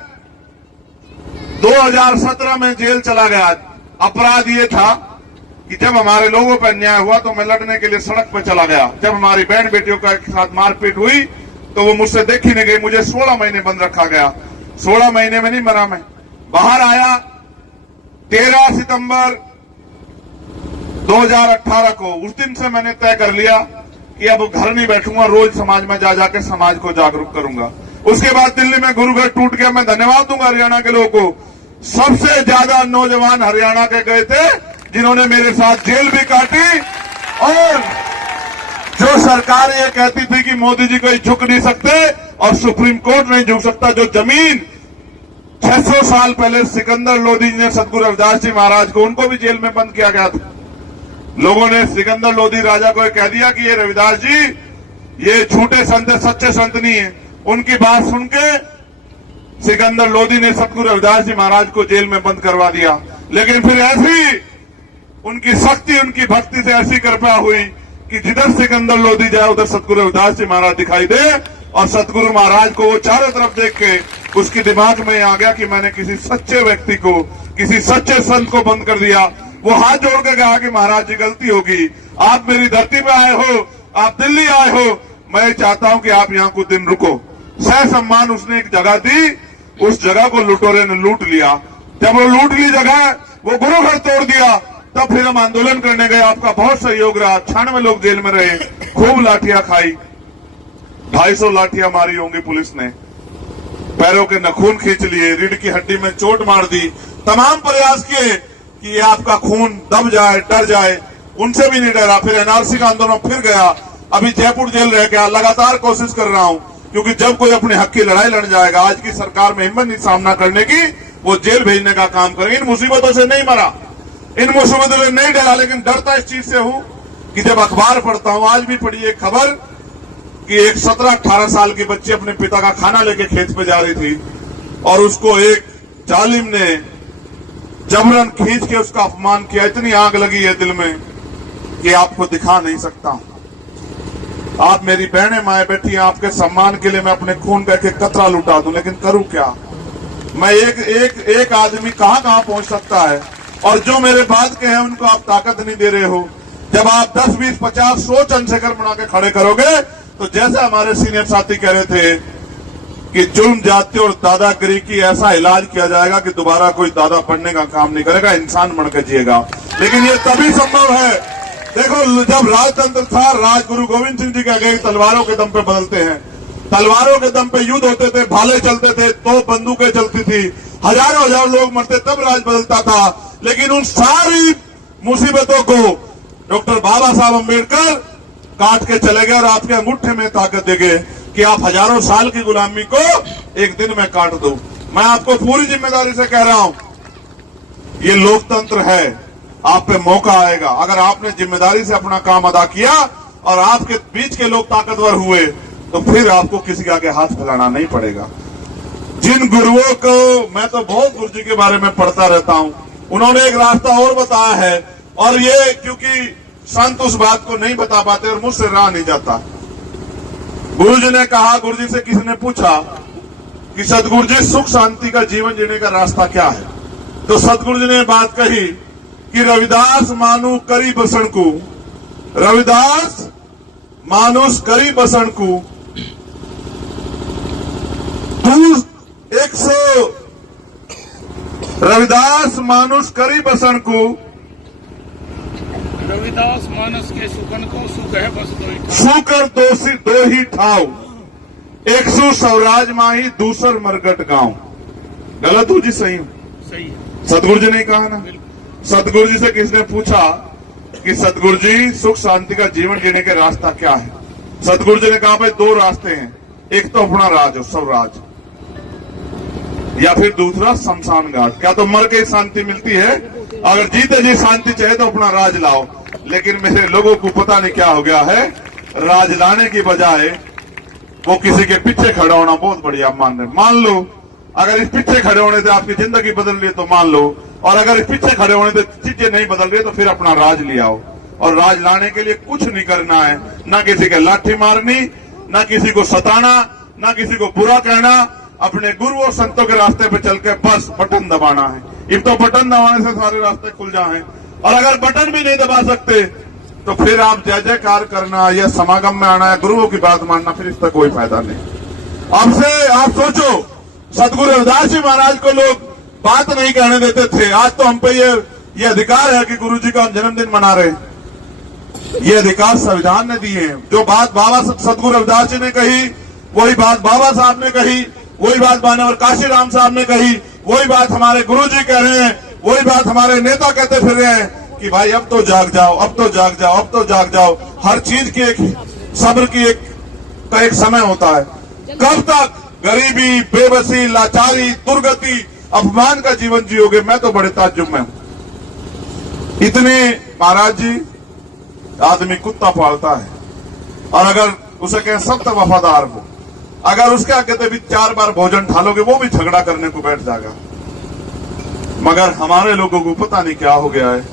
2017 में जेल चला गया। अपराध ये था कि जब हमारे लोगों पर अन्याय हुआ तो मैं लड़ने के लिए सड़क पर चला गया। जब हमारी बहन बेटियों के साथ मारपीट हुई तो वो मुझसे देखी नहीं गई, मुझे 16 महीने बंद रखा गया। 16 महीने में नहीं मरा मैं, बाहर आया 13 सितंबर 2018 को। उस दिन से मैंने तय कर लिया कि अब घर नहीं बैठूंगा, रोज समाज में जा जाके समाज को जागरूक करूंगा। उसके बाद दिल्ली में गुरु घर टूट गया। मैं धन्यवाद दूंगा हरियाणा के लोगों को, सबसे ज्यादा नौजवान हरियाणा के गए थे जिन्होंने मेरे साथ जेल भी काटी। और जो सरकार ये कहती थी कि मोदी जी कोई झुक नहीं सकते और सुप्रीम कोर्ट नहीं झुक सकता, जो जमीन 600 साल पहले सिकंदर लोधी जी ने सतगुरु रविदास जी महाराज को, उनको भी जेल में बंद किया गया था। लोगों ने सिकंदर लोधी राजा को कह दिया कि ये रविदास जी ये झूठे संत, सच्चे संत नहीं है। उनकी बात सुन के सिकंदर लोधी ने सतगुरु रविदास जी महाराज को जेल में बंद करवा दिया। लेकिन फिर ऐसी उनकी शक्ति, उनकी भक्ति से ऐसी कृपा हुई कि जिधर सिकंदर लोधी जाए उधर सतगुरु रविदास जी महाराज दिखाई दे। और सतगुरु महाराज को वो चारों तरफ देख के उसके दिमाग में आ गया कि मैंने किसी सच्चे व्यक्ति को, किसी सच्चे संत को बंद कर दिया। वो हाथ जोड़ के कहा कि महाराज जी गलती होगी, आप मेरी धरती पे आए हो, आप दिल्ली आए हो, मैं चाहता हूं कि आप यहाँ कुछ दिन रुको। सह सम्मान उसने एक जगह दी, उस जगह को लुटेरे ने लूट लिया। जब वो लूट ली जगह, वो गुरु घर तोड़ दिया, तब फिर हम आंदोलन करने गए। आपका बहुत सहयोग रहा, 96 लोग जेल में रहे, खूब लाठियां खाई, 250 लाठियां मारी होंगी पुलिस ने, पैरों के नखून खींच लिए, रीढ़ की हड्डी में चोट मार दी, तमाम प्रयास किए कि ये आपका खून दब जाए, डर जाए, उनसे भी नहीं डरा। फिर एनआरसी का आंदोलन फिर गया, अभी जयपुर जेल रह गया। लगातार कोशिश कर रहा हूं, क्योंकि जब कोई अपने हक की लड़ाई लड़ जाएगा, आज की सरकार में हिम्मत नहीं सामना करने की, वो जेल भेजने का काम करेंगे। इन मुसीबतों से नहीं मरा, इन मुसीबतों से नहीं डरा, लेकिन डरता इस चीज से हूं कि जब अखबार पढ़ता हूं, आज भी पढ़ी एक खबर कि एक 17-18 साल की बच्ची अपने पिता का खाना लेके खेत पे जा रही थी और उसको एक जालिम ने जबरन खींच के उसका अपमान किया। इतनी आग लगी है दिल में कि आपको दिखा नहीं सकता। आप मेरी बहनें माए बैठी हैं, आपके सम्मान के लिए मैं अपने खून का एक कतरा लुटा दूं, लेकिन करूं क्या मैं? एक आदमी कहां पहुंच सकता है, और जो मेरे बाद के हैं उनको आप ताकत नहीं दे रहे हो। जब आप 10, 20, 50, 100 चंद्रशेखर बना के खड़े करोगे तो जैसे हमारे सीनियर साथी कह रहे थे कि जुल्म जाति और दादागिरी की ऐसा इलाज किया जाएगा कि दोबारा कोई दादा बनने का काम नहीं करेगा, इंसान बन के जिएगा। लेकिन ये तभी संभव है, देखो जब राजतंत्र था, राज गुरु गोविंद सिंह जी कह गए तलवारों के दम पे बदलते हैं, तलवारों के दम पे युद्ध होते थे, भाले चलते थे, तो बंदूकें चलती थी, हजारों हजार लोग मरते, तब राज बदलता था। लेकिन उन सारी मुसीबतों को डॉक्टर बाबा साहब अम्बेडकर काट के चले गए और आपके अंगूठे में ताकत दे गए कि आप हजारों साल की गुलामी को एक दिन में काट दो। मैं आपको पूरी जिम्मेदारी से कह रहा हूं, ये लोकतंत्र है, आप पे मौका आएगा। अगर आपने जिम्मेदारी से अपना काम अदा किया और आपके बीच के लोग ताकतवर हुए तो फिर आपको किसी के आगे हाथ फैलाना नहीं पड़ेगा। जिन गुरुओं को, मैं तो बहुत गुरु जी के बारे में पढ़ता रहता हूं, उन्होंने एक रास्ता और बताया है और ये क्योंकि संत उस बात को नहीं बता पाते और मुझसे रहा नहीं जाता। गुरु जी ने कहा, गुरु जी से किसी ने पूछा कि सतगुरु जी सुख शांति का जीवन जीने का रास्ता क्या है, तो सतगुरु जी ने बात कही कि रविदास मानु करी बसण को, रविदास मानुष करी बसण को तू 100 रविदास मानुष करी बसण को, रविदास मानस के सुखन को सुख है बस दो ही सुकर दो ही ठाव, 100 स्वराज माही दूसर मरगट गांव। गलत हूं जी, सही हूं? सही है। सतगुरु जी ने कहा ना। सतगुरु जी से किसने पूछा कि सतगुरु जी सुख शांति का जीवन जीने का रास्ता क्या है? सतगुरु जी ने कहा भाई 2 रास्ते हैं, एक तो अपना राज हो स्वराज, या फिर दूसरा शमशान घाट। क्या तो मर के शांति मिलती है? अगर जीते जी शांति चाहिए तो अपना राज लाओ। लेकिन मेरे लोगों को पता नहीं क्या हो गया है, राज लाने की बजाय वो किसी के पीछे खड़ा होना बहुत बढ़िया मान रहे। मान लो अगर इस पीछे खड़े होने से आपकी जिंदगी बदल रही है तो मान लो, और अगर इस पीछे खड़े होने से चीजें नहीं बदल रही है तो फिर अपना राज ले आओ। और राज लाने के लिए कुछ नहीं करना है, ना किसी के लाठी मारनी, ना किसी को सताना, ना किसी को बुरा कहना, अपने गुरु और संतों के रास्ते पे चल के बस बटन दबाना है। इब तो बटन दबाने से सारे रास्ते खुल जाए, और अगर बटन भी नहीं दबा सकते तो फिर आप जय जयकार करना या समागम में आना या गुरुओं की बात मानना, फिर इसका कोई फायदा नहीं। आपसे आप सोचो, सतगुरु रविदास जी महाराज को लोग बात नहीं कहने देते थे, आज तो हम पे ये अधिकार है कि गुरु जी का हम जन्मदिन मना रहे हैं। ये अधिकार संविधान ने दिए हैं। जो बात बाबा सतगुरु रविदास जी ने कही वही बात बाबा साहब ने कही, वही बात मानवर काशीराम साहब ने कही, वही बात हमारे गुरु जी कह रहे हैं, वही बात हमारे नेता कहते फिर रहे हैं कि भाई अब तो जाग जाओ, अब तो जाग जाओ, अब तो जाग जाओ। हर चीज की एक सब्र की एक समय होता है। कब तक गरीबी, बेबसी, लाचारी, दुर्गति, अपमान का जीवन जियोगे? मैं तो बड़े ताज्जुब में हूं। इतने महाराज जी, आदमी कुत्ता पालता है और अगर उसे कहें सब तक वफादार हो, अगर उसके आगे भी 4 बार भोजन ठालोगे वो भी झगड़ा करने को बैठ जाएगा। मगर हमारे लोगों को पता नहीं क्या हो गया है,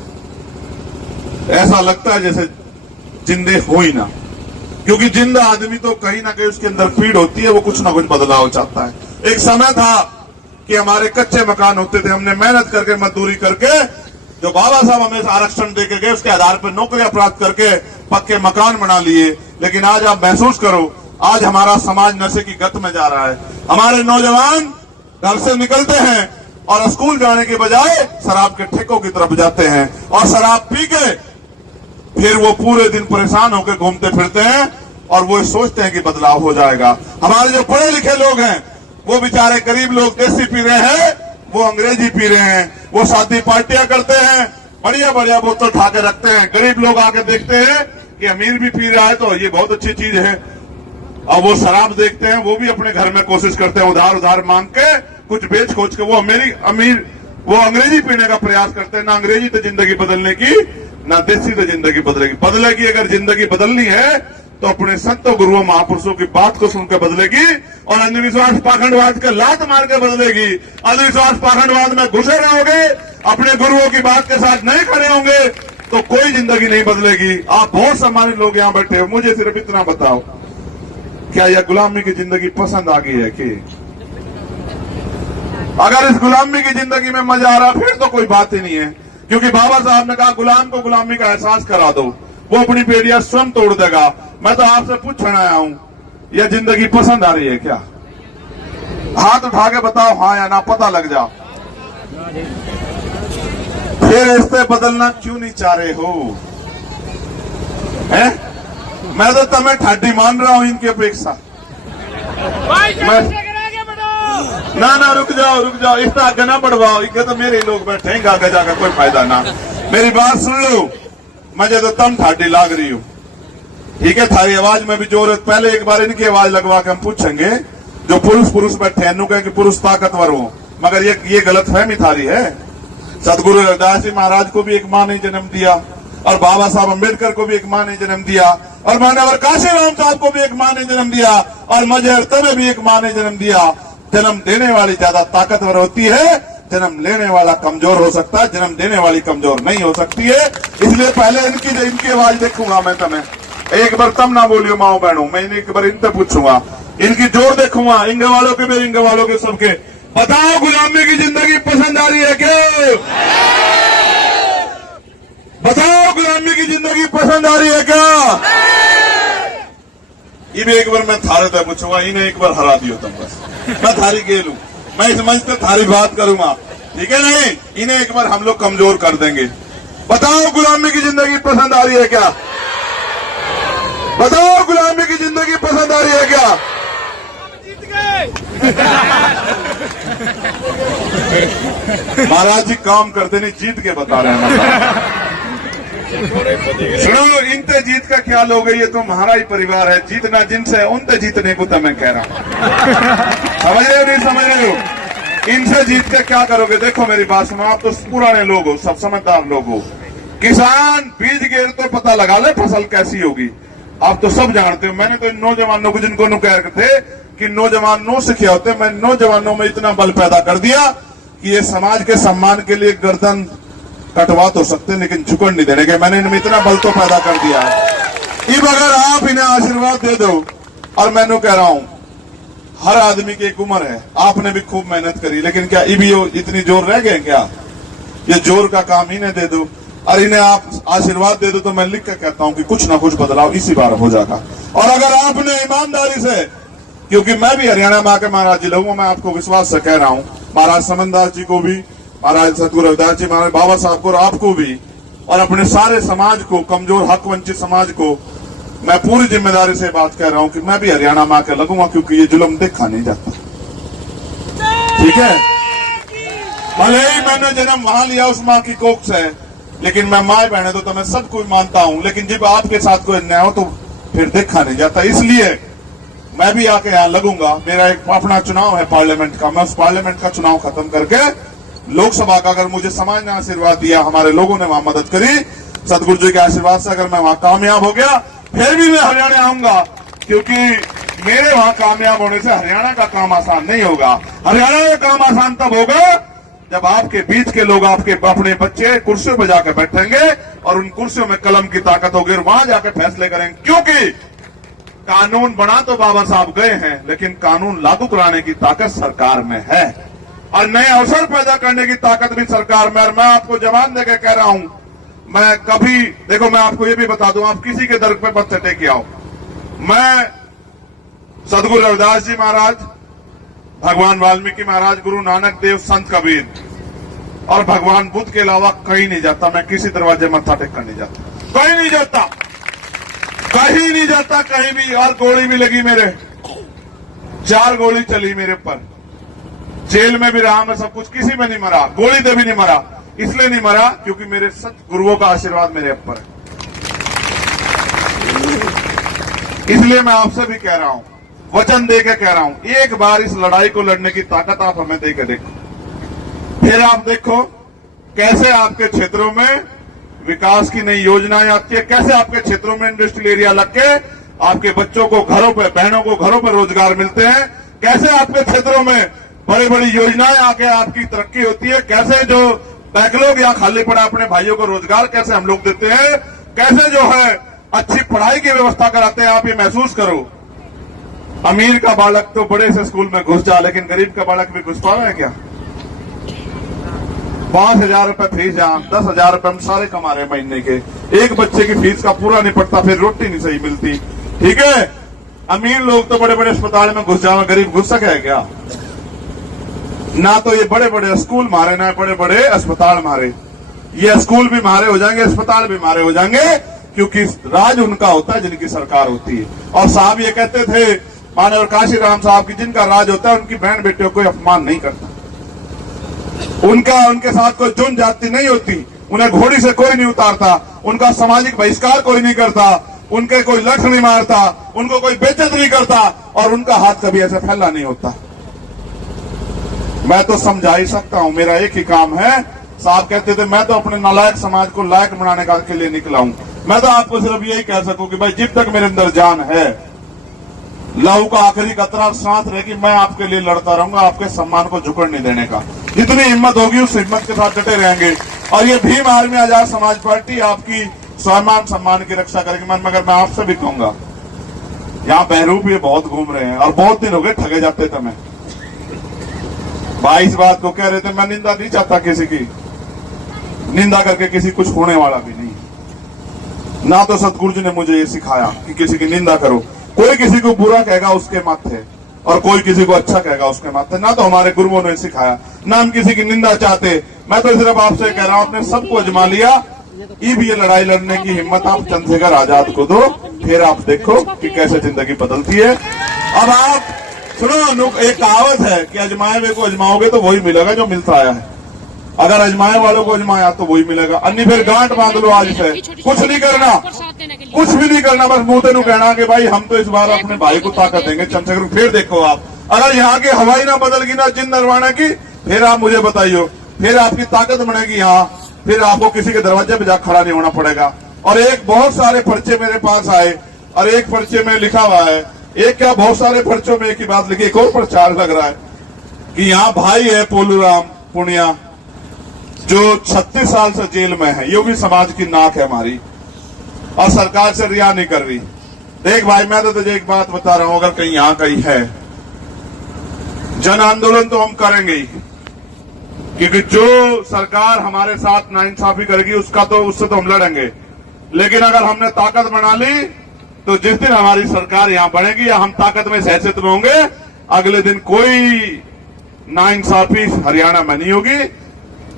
ऐसा लगता है जैसे जिंदे हो ही ना, क्योंकि जिंदा आदमी तो कहीं ना कहीं उसके अंदर पीड़ होती है, वो कुछ ना कुछ बदलाव चाहता है। एक समय था कि हमारे कच्चे मकान होते थे, हमने मेहनत करके मजदूरी करके जो बाबा साहब हमें आरक्षण देके गए उसके आधार पर नौकरियां प्राप्त करके पक्के मकान बना लिए। लेकिन आज आप महसूस करो, आज हमारा समाज नशे की गत में जा रहा है। हमारे नौजवान घर से निकलते हैं और स्कूल जाने के बजाय शराब के ठेकों की तरफ जाते हैं, और शराब पी के फिर वो पूरे दिन परेशान होकर घूमते फिरते हैं और वो सोचते हैं कि बदलाव हो जाएगा। हमारे जो पढ़े लिखे लोग हैं वो बेचारे गरीब लोग देसी पी रहे हैं, वो अंग्रेजी पी रहे हैं, वो शादी पार्टियां करते हैं, बढ़िया बढ़िया बोतल उठा के रखते हैं। गरीब लोग आके देखते हैं कि अमीर भी पी रहा है तो ये बहुत अच्छी चीज है, और वो शराब देखते हैं, वो भी अपने घर में कोशिश करते हैं उधार उधार मांग के कुछ बेच खोज के वो अमीर वो अंग्रेजी पीने का प्रयास करते हैं। ना अंग्रेजी तो जिंदगी बदलने की, ना देसी तो जिंदगी बदलेगी। अगर जिंदगी बदलनी है तो अपने संतों गुरुओं महापुरुषों की बात को सुनकर बदलेगी, और अंधविश्वास पाखंडवाद के लात मार के बदलेगी। अंधविश्वास पाखंडवाद में घुसे रहोगे, अपने गुरुओं की बात के साथ नहीं खड़े होंगे तो कोई जिंदगी नहीं बदलेगी। आप बहुत सम्मानित लोग यहाँ बैठे हो, मुझे सिर्फ इतना बताओ, क्या यह गुलामी की जिंदगी पसंद आ गई है? कि अगर इस गुलामी की जिंदगी में मजा आ रहा फिर तो कोई बात ही नहीं है, क्योंकि बाबा साहब ने कहा गुलाम को गुलामी का एहसास करा दो, वो अपनी बेड़ियां स्वयं तोड़ देगा। मैं तो आपसे पूछने आया हूं, यह जिंदगी पसंद आ रही है क्या? हाथ उठा के बताओ हाँ या ना, पता लग जाओ। फिर रिश्ते बदलना क्यों नहीं चाह रहे हो? है? मैं तो तुम्हें ठाडी मान रहा हूं इनकी अपेक्षा। ना रुक जाओ, इतना आगे ना बढ़वाओ, इनके तो मेरे लोग बैठे हैं, आगे जाकर कोई फायदा ना। मेरी बात सुन लो, मुझे तो तम ठाडी लाग रही हूं, ठीक है? थारी आवाज में भी जोर है। पहले एक बार इनकी आवाज लगवा के हम पूछेंगे, जो पुरुष बैठे हैं, कहें कि पुरुष ताकतवर हो, मगर ये गलत फहमी थारी है। सतगुरु रविदास जी महाराज को भी एक माँ ने जन्म दिया, और बाबा साहब अम्बेडकर को भी एक माँ ने जन्म दिया, और मान्यवर काशीराम साहब को भी एक माँ ने जन्म दिया, और मजहर तुम्हें भी एक माँ ने जन्म दिया। जन्म देने वाली ज्यादा ताकतवर होती है, जन्म लेने वाला कमजोर हो सकता है, जन्म देने वाली कमजोर नहीं हो सकती है। इसलिए पहले इनकी आवाज देखूंगा मैं तुम्हें एक बार, तब ना बोलियो माओ बहनों, मैं एक बार इनसे पूछूंगा, इनकी जोर देखूंगा, इंगे वालों के भी, इंगे वालों के सबके। बताओ गुलामी की जिंदगी पसंद आ रही है क्या? बताओ गुलामी की जिंदगी पसंद आ रही है क्या? ये भी एक बार मैं थारे तक पूछूंगा, इन्हें एक बार हरा दियो तुम बस, मैं थारी गेलू, मैं इस मंच पे थारी बात करूंगा, ठीक है नहीं? इन्हें एक बार हम लोग कमजोर कर देंगे। बताओ गुलामी की जिंदगी पसंद आ रही है क्या? बताओ गुलामी की जिंदगी पसंद आ रही है क्या? महाराज जी काम करते नहीं, जीत के बता रहे हैं। सुनो, इनते जीत का ख्याल हो गई, ये तो हमारा ही परिवार है, जीतना जिनसे है उनसे जीतने को तो मैं कह रहा हूं। समझ रहे हो नहीं समझ रहे हो? इनसे जीत के क्या करोगे? देखो मेरी बात सुनो, आप तो पुराने लोग हो, सब समझदार लोग हो। किसान बीज गिर तो पता लगा ले फसल कैसी होगी, आप तो सब जानते हो। मैंने तो इन नौजवानों को, जिनको कह रहे थे कि नौजवान नो सिखे होते, मैं नौजवानों में इतना बल पैदा कर दिया कि ये समाज के सम्मान के लिए गर्दन कटवा तो सकते लेकिन झुकड़ नहीं देने के, मैंने इनमें इतना बल तो पैदा कर दिया है। अब अगर आप इन्हें आशीर्वाद दे दो, और मैं कह रहा हूं हर आदमी की एक उम्र है, आपने भी खूब मेहनत करी, लेकिन क्या इतनी जोर रह गए क्या? ये जोर का काम इन्हें दे दो और इन्हें आप आशीर्वाद दे दो, तो मैं लिख कर कहता हूं कि कुछ ना कुछ बदलाव इसी बार हो जाएगा। और अगर आपने ईमानदारी से, क्योंकि मैं भी हरियाणा में आके महाराज जी लोगों, मैं आपको विश्वास से कह रहा हूं, महाराज समनदास जी को भी, महाराज सतगुरु रविदास जी, महाराज बाबा साहब को और आपको भी, और अपने सारे समाज को, कमजोर हक वंचित समाज को मैं पूरी जिम्मेदारी से बात कह रहा हूं कि मैं भी हरियाणा में आकर लगूंगा, क्योंकि ये जुल्म देखा नहीं जाता। ठीक है, भले ही मैंने जन्म वहां लिया उस मां की कोख से, लेकिन मैं माए बहने तो मैं सबको मानता हूं, लेकिन जब आपके साथ कोई अन्याय हो तो फिर देखा नहीं जाता। इसलिए मैं भी आके यहां लगूंगा। मेरा एक अपना चुनाव है पार्लियामेंट का, मैं उस पार्लियामेंट का चुनाव खत्म करके लोकसभा का, अगर मुझे समाज ने आशीर्वाद दिया, हमारे लोगों ने वहां मदद करी, सदगुरु जी के आशीर्वाद से अगर मैं वहां कामयाब हो गया, फिर भी मैं हरियाणा आऊंगा, क्योंकि मेरे वहां कामयाब होने से हरियाणा का काम आसान नहीं होगा। हरियाणा का काम आसान तब होगा जब आपके बीच के लोग, आपके अपने बच्चे कुर्सियों पर जाकर बैठेंगे और उन कुर्सियों में कलम की ताकत होगी और वहां जाकर फैसले करेंगे। क्योंकि कानून बना तो बाबा साहब गए हैं, लेकिन कानून लागू कराने की ताकत सरकार में है और नए अवसर पैदा करने की ताकत भी सरकार में। और मैं आपको जवान देकर कह रहा हूं, मैं कभी, देखो मैं आपको ये भी बता दूं, आप किसी के दर पे मत चटे के आओ। मैं सदगुरु रविदास जी महाराज, भगवान वाल्मीकि महाराज, गुरु नानक देव, संत कबीर और भगवान बुद्ध के अलावा कहीं नहीं जाता। मैं किसी दरवाजे मत्था टेक कर नहीं जाता, कहीं नहीं जाता, कहीं नहीं जाता, कहीं भी। और गोली भी लगी मेरे, 4 गोली चली मेरे पर, जेल में भी रहा मैं, सब कुछ, किसी में नहीं मरा, गोली से भी नहीं मरा। इसलिए नहीं मरा क्योंकि मेरे सच गुरुओं का आशीर्वाद मेरे ऊपर है। इसलिए मैं आपसे भी कह रहा हूं, वचन देकर कह रहा हूं, एक बार इस लड़ाई को लड़ने की ताकत आप हमें देकर देखो, फिर आप देखो कैसे आपके क्षेत्रों में विकास की नई योजनाएं आती है, कैसे आपके क्षेत्रों में इंडस्ट्रियल एरिया लग के आपके बच्चों को घरों पर, बहनों को घरों पर रोजगार मिलते हैं, कैसे आपके क्षेत्रों में बड़ी बड़ी योजनाएं आके आपकी तरक्की होती है, कैसे जो बैकलॉग या खाली पड़ा अपने भाइयों को रोजगार कैसे हम लोग देते हैं, कैसे जो है अच्छी पढ़ाई की व्यवस्था कराते हैं। आप ये महसूस करो, अमीर का बालक तो बड़े से स्कूल में घुस जा, लेकिन गरीब का बालक भी घुस पा रहा है क्या? 5,000 रुपए फीस, जहां 10,000 रुपए हम सारे कमा रहे महीने के, एक बच्चे की फीस का पूरा नहीं पड़ता, फिर रोटी नहीं सही मिलती। ठीक है, अमीर लोग तो बड़े बड़े अस्पताल में घुस जाए, गरीब घुस सके क्या? ना तो ये बड़े बड़े स्कूल मारे, ना बड़े बड़े अस्पताल मारे। ये स्कूल भी मारे हो जाएंगे, अस्पताल भी मारे हो जाएंगे, क्योंकि राज उनका होता है जिनकी सरकार होती है। और साहब ये कहते थे, मानव काशी राम साहब की, जिनका राज होता है उनकी बहन बेटियों को अपमान नहीं करता, उनके साथ कोई जुन जाति नहीं होती, उन्हें घोड़ी से कोई नहीं उतारता, उनका सामाजिक बहिष्कार कोई नहीं करता, उनके कोई लठ नहीं मारता, उनको कोई बेइज्जत नहीं करता, और उनका हाथ कभी ऐसे फैला नहीं होता। मैं तो समझा ही सकता हूं, मेरा एक ही काम है। साहब कहते थे, मैं तो अपने नालायक समाज को लायक बनाने के लिए निकला हूं। मैं तो आपको सिर्फ यही कह सकूं कि भाई, जब तक मेरे अंदर जान है, लहू का आखिरी कतरा सांस रहेगी, मैं आपके लिए लड़ता रहूंगा, आपके सम्मान को झुकड़ नहीं देने का। जितनी हिम्मत होगी उस हिम्मत के साथ डटे रहेंगे। और ये भीम आर्मी आजाद समाज पार्टी आपकी स्वाभिमान सम्मान की रक्षा करेगी। मगर मैं आपसे भी कहूंगा, यहाँ बहरूप ये बहुत घूम रहे हैं और बहुत दिन हो गए ठगे जाते थे। मैं भाई इस बात को कह रहे थे, मैं निंदा नहीं चाहता किसी की, निंदा करके किसी कुछ होने वाला भी नहीं, ना तो सतगुरु जी ने मुझे ये सिखाया कि किसी की निंदा करो। कोई किसी को बुरा कहेगा उसके माथे और कोई किसी को अच्छा कहेगा उसके माथे, ना तो हमारे गुरुओं ने सिखाया, ना हम किसी की निंदा चाहते। मैं तो सिर्फ आपसे कह रहा हूं, आपने सबको अजमा लिया, अब ये लड़ाई लड़ने की हिम्मत आप चंद्रशेखर आजाद को दो, फिर आप देखो कि कैसे जिंदगी बदलती है। अब आप सुनो, एक कहावत है कि अजमाए हुए को अजमाओगे तो वही मिलेगा जो मिलता आया है। अगर अजमाए वालों को अजमाया तो वही मिलेगा, अन्य फिर गांठ बांध लो। आज से कुछ नहीं करना, कुछ भी नहीं करना, बस मुंह तेनू कहना कि भाई हम तो इस बार अपने भाई को ताकत देंगे चंद्रशेखर को। फिर देखो आप, अगर यहाँ की हवाई ना बदलगी ना जिन नरवाना की, फिर आप मुझे बताइयो, फिर आपकी ताकत बनेगी यहाँ, फिर आपको किसी के दरवाजे पे जा खड़ा नहीं होना पड़ेगा। और एक बहुत सारे पर्चे मेरे पास आए और एक पर्चे में लिखा हुआ है, एक क्या बहुत सारे पर्चों में एक ही बात लिखी, एक और प्रचार लग रहा है कि यहाँ भाई है पोलूराम पुनिया जो 36 साल से जेल में है, ये भी समाज की नाक है हमारी और सरकार से रिया नहीं कर रही। देख भाई, मैं तो तुझे एक बात बता रहा हूं, अगर कहीं यहाँ कहीं है जन आंदोलन तो हम करेंगे ही, क्योंकि जो सरकार हमारे साथ नाइंसाफी करेगी उससे तो हम लड़ेंगे। लेकिन अगर हमने ताकत बना ली तो जिस दिन हमारी सरकार यहां बनेगी या हम ताकत में हैसियत में होंगे, अगले दिन कोई नाइंसाफी हरियाणा में नहीं होगी।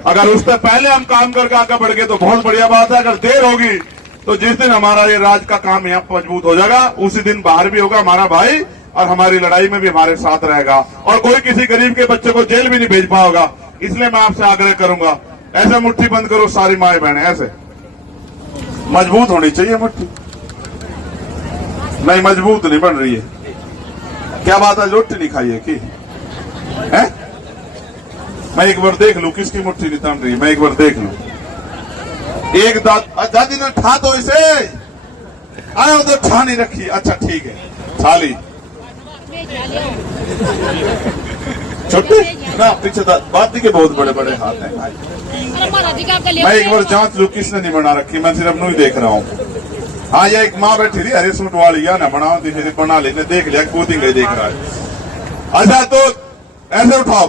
अगर उससे पहले हम काम करके आगे बढ़ गए तो बहुत बढ़िया बात है, अगर देर होगी तो जिस दिन हमारा ये राज का काम यहाँ मजबूत हो जाएगा, उसी दिन बाहर भी होगा हमारा भाई और हमारी लड़ाई में भी हमारे साथ रहेगा और कोई किसी गरीब के बच्चे को जेल भी नहीं भेज पाएगा। इसलिए मैं आपसे आग्रह करूंगा, ऐसे मुट्ठी बंद करो सारी माए बहने, ऐसे मजबूत होनी चाहिए मुट्ठी। नहीं, मजबूत नहीं बन रही है। क्या बात है, रोटी नहीं खाई है कि है? मैं एक बार देख लूं किसकी मुट्ठी नहीं तन रही, मैं एक बार देख लूं। एक दादी ने ठा तो इसे आया उधर ठा नहीं रखी, अच्छा ठीक है ठा ली, छोटे ना पीछे बात के बहुत बड़े बड़े हाथ हैं भाई। मैं एक बार जांच लू किसने नहीं बना रखी, मैं सिर्फ नू ही देख रहा हूँ। हाँ, ये एक माँ बैठी थी, अरे सूट वाली या ना बनाओ, फिर बना लेने, देख लिया कूदी गई देख रहा है। अच्छा तो ऐसे उठाओ,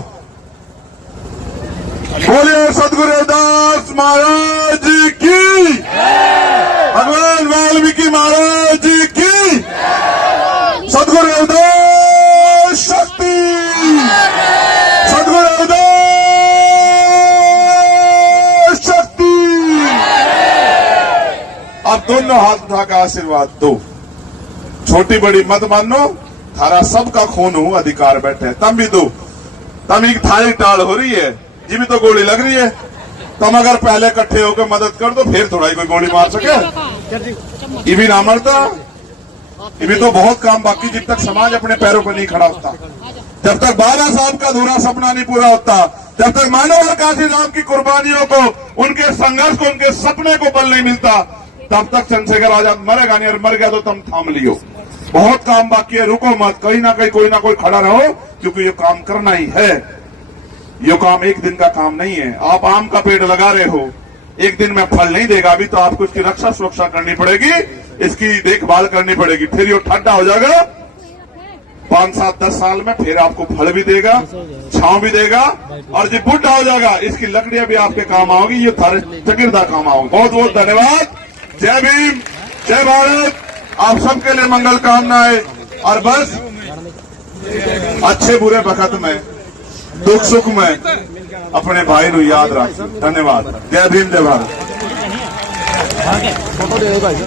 बोलिए सदगुरु रविदास महाराज की, भगवान वाल्मीकि महाराज की, सदगुरु रविदास शक्ति, सदगुरु रविदास शक्ति। अब दोनों हाथ उठाकर आशीर्वाद दो, छोटी बड़ी मत मानो, थारा सबका खून हो अधिकार बैठे, तम भी दो, तम एक थारी टाल हो रही है जी भी तो गोली लग रही है, तुम अगर पहले इकट्ठे होकर मदद कर दो फिर थोड़ा ही कोई गोली मार सके। ये भी ना मरता, ये भी तो बहुत काम बाकी, जब तक समाज अपने पैरों पर नहीं खड़ा होता, जब तक बाबा साहब का अधूरा सपना नहीं पूरा होता, जब तक मानव काशी राम की कुर्बानियों को, उनके संघर्ष को, उनके सपने को बल नहीं मिलता, तब तक चंद्रशेखर आजाद मरेगा नहीं, और मर गया तो तुम थाम लियो। बहुत काम बाकी है, रुको मत, कहीं ना कहीं कोई ना कोई खड़ा रहो, क्योंकि ये काम करना ही है। ये काम एक दिन का काम नहीं है। आप आम का पेड़ लगा रहे हो, एक दिन में फल नहीं देगा, अभी तो आपको इसकी रक्षा सुरक्षा करनी पड़ेगी, इसकी देखभाल करनी पड़ेगी, फिर ये ठंडा हो जाएगा 5, 7, 10 साल में, फिर आपको फल भी देगा, छांव भी देगा, और जब बुढ़ा हो जाएगा इसकी लकड़ियां भी आपके काम आओगी, ये थारे चकिरदा काम आओगे। बहुत बहुत धन्यवाद। जय भीम, जय भारत, आप सबके लिए मंगल कामनाएं। और बस अच्छे बुरे वक्त में, दुख सुख में अपने भाई को याद रख। धन्यवाद। जय भीम, जय भारत।